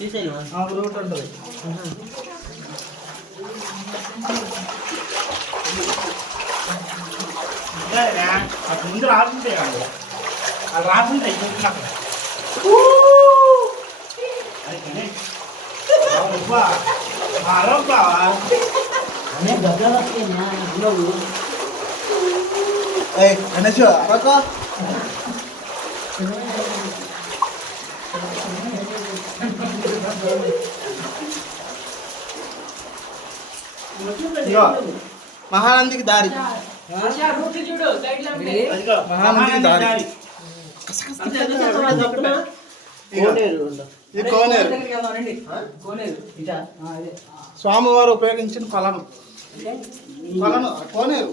Route ఉంటుంది. అక్కడ ముందు రాసుంటాయి అండి, అది రాసుంటాయి గణేష్ అరక మహానందికి దారి, మహానందికి దారి. ఇది కోనేరు, స్వామివారు ఉపయోగించిన కొలను. కోనేరు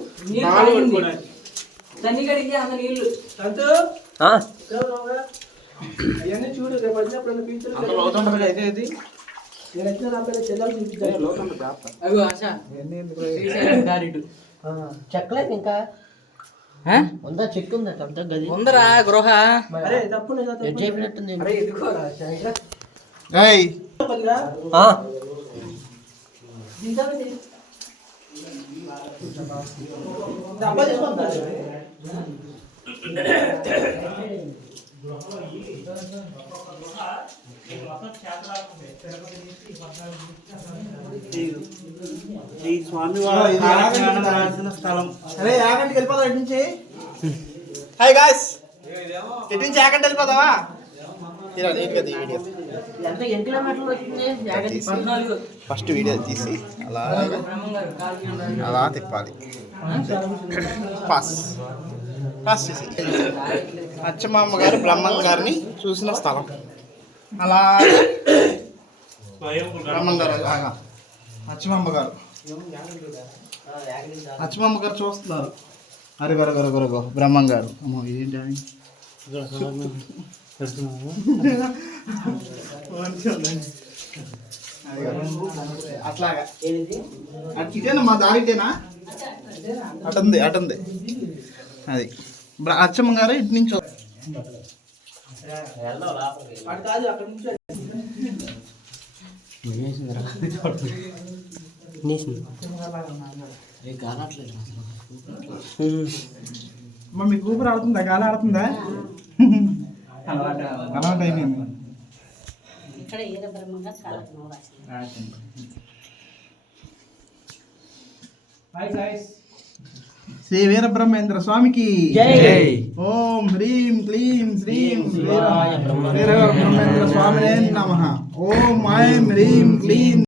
అవన్నీ చూడు, రేపు వచ్చినప్పుడు అయితే ఇది చెక్కలేదు ఇంకా ఉందా? చెక్ ఉందా? గది ఉందరా గృహ చెప్పినట్టుంది. స్థలం. అరే యాగంటికి వెళ్ళిపోదా ఇటు నుంచి? హాయ్ గాయ్స్, ఇటు నుంచి యాగంటి వెళ్ళిపోదావా? ఫస్ట్ వీడియో తీసి అలా తిప్పాలి. పాస్ పాస్ చేసి అచ్చమామ గారు బ్రహ్మం గారిని చూసిన స్థలం. అలా బ్రహ్మం గారు అలాగా అచ్చమామ గారు చూస్తున్నారు. అరే గరగరగరగో బ్రహ్మం గారు. అమ్మో ఏంటి అట్లాగా ఇదేనా మా దారిటేనా? అటుంది అది అచ్చమ్మ గారు ఇటు నుంచి మీకు ఊపిరి ఆడుతుందా? గాలి ఆడుతుందా? అలవాటు అయిపోయింది. శ్రీ వీరబ్రహ్మేంద్ర స్వామికి ఓం హ్రీం క్లీం శ్రీం వీరబ్రహ్మేంద్ర స్వామినే నమః. ఓం ఐం హ్రీం క్లీం